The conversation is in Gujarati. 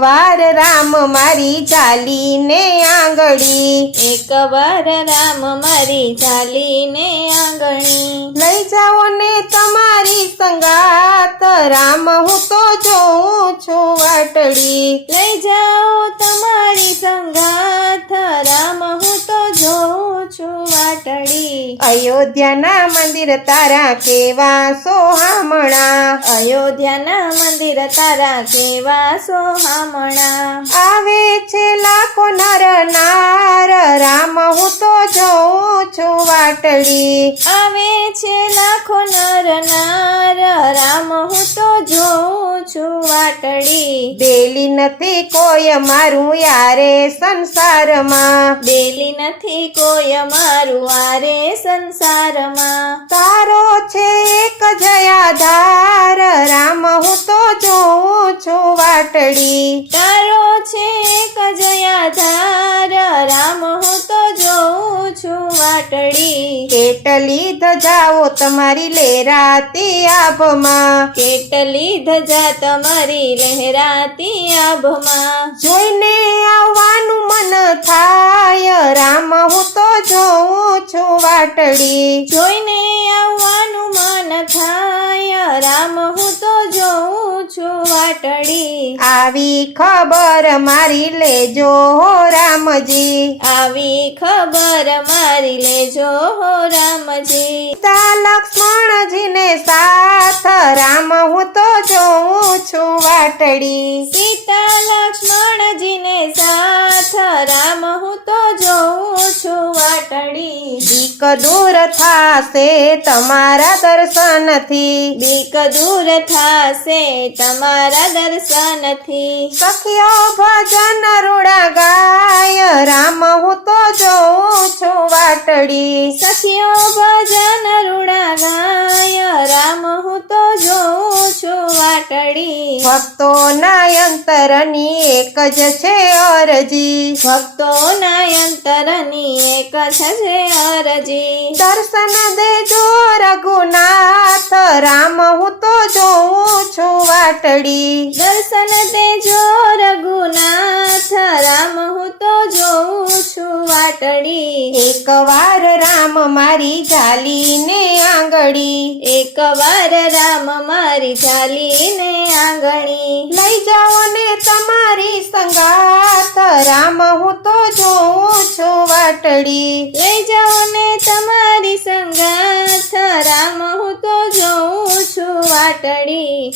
વાર રામ મારી ચાલીને આંગળી, એકવાર રામ મારી ચાલીને આંગણી, લઈ જાઓ ને તમારી સંગાત, રામ હું તો જોઉં છું વાટડી. લઈ જાઓ તમારી સંગાથ, રામ હું તો જોઉં છું વાટડી. અયોધ્યાના મંદિર તારા કેવા સોહામણા, અયોધ્યાના મંદિર તારા કેવા સોહામણા, આવે છે લાખો નર નાર, રામ હું તો જોઉં છું વાટડી. આવે છે લાખો નર નાર, રામ હું તો જોઉં છું વાટડી. બેલી નથી કોઈ મારું યારે સંસારમાં, બેલી નથી કોઈ અમારું આરે સંસારમાં, તારો છે એક જયાધાર, રામ હું તો જોઉં છું વાટડી. તારો છે એક જયાધાર, રામ હું તો જોઉં છું વાટડી. કેટલી ધજાઓ તમારી લહેરાતી આભમાં, કેટલી ધજા તમારી લહેરાતી આભમાં, જોઈને આવવાનું મન થાય, રામ હું તો જોઉં છું વાટડી. જોઈને આવવાનું મન થાય, રામ હું તો જોઉં છું વાટડી. આવી ખબર મારી લેજો હો રામજી, આવી ખબર મારી લેજો હો રામજી. સીતા લક્ષ્મણજીને સાથ, રામ હું તો જોઉં છું વાટડી. સીતા લક્ષ્મણજીને સાથ, રામ હું તો જોઉં છું વાટડી. બીક દૂર થાશે તમારા દર્શનથી, બીક દૂર થાશે તમારા દર્શનથી. સખીઓ ભજન રૂડા ગાય, રામ હું તો જોઉં છું વાટડી. સખીઓ ભજન રૂડા ગાય, રામ હું તો જોઉં છું વાટડી. ભક્તોના અંતરની એક જ છે અરજી, ભક્તોના અંતરની એક જ છે અરજી. દર્શન દેજો રઘુનાથ, રામ હું તો જોઉં છું વાટડી. દર્શન દેજો રઘુનાથ, રામ હું તો જોઉં છું વાટડી. એકવાર રામ મારી ચાલીને આંગળી, એકવાર રામ મારી ચાલીને આંગણી, લઈ જાઓ ને તમારી સંગાત, રામ હું તો જોઉં છું વાટડી. લઈ જાઓ ને તમારી સંગાથ, રામ હું તો જોઉં છું વાટડી.